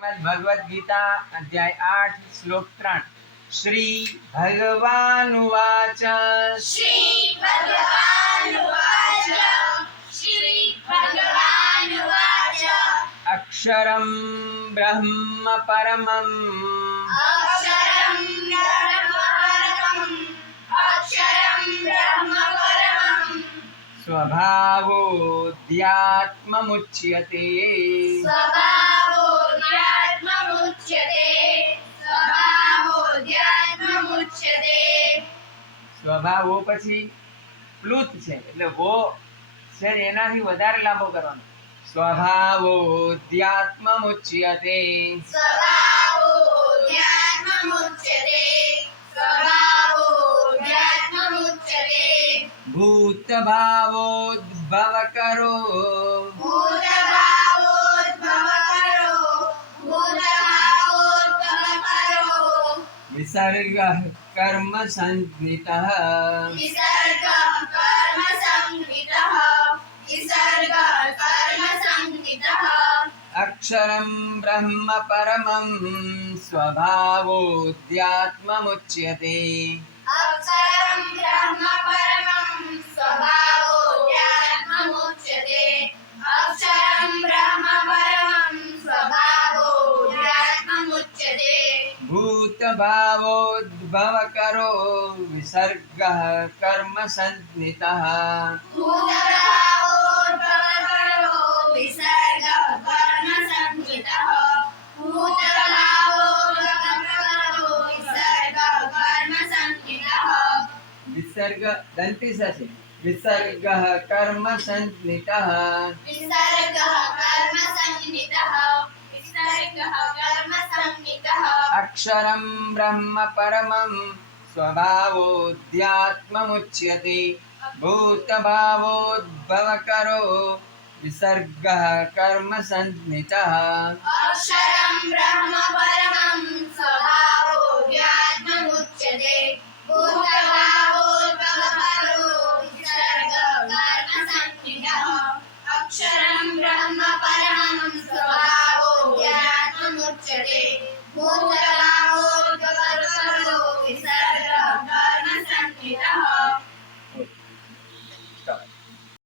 भगवद गीता अध्याय 8 श्लोक 3 श्री भगवानुवाच श्री भगवानुवाच श्री भगवानुवाच अक्षरं ब्रह्म परमम् अक्षरं ब्रह्म परमम् स्वभावोऽध्यात्ममुच्यते સ્વભાવો પછી પ્લુત છે એટલે વો છે એનાથી વધારે લાંબો કરવાનો સ્વભાવોધ્યાત્મમુચ્યતે ભૂતભાવોદ્ભવકરો विसर्ग कर्म संज्ञितः अक्षरं ब्रह्म परमं स्वभावोऽध्यात्ममुच्यते भूतभावोद्भवकरो विसर्गः कर्म संज्ञितः विसर्ग दंती से विसर्गः कर्म संज्ञितः अक्षरं ब्रह्म परमं स्वभावोऽध्यात्ममुच्यते भूतभावोद्भवकरो विसर्गः कर्म संज्ञितः अक्षरं ब्रह्म परमं स्वभाव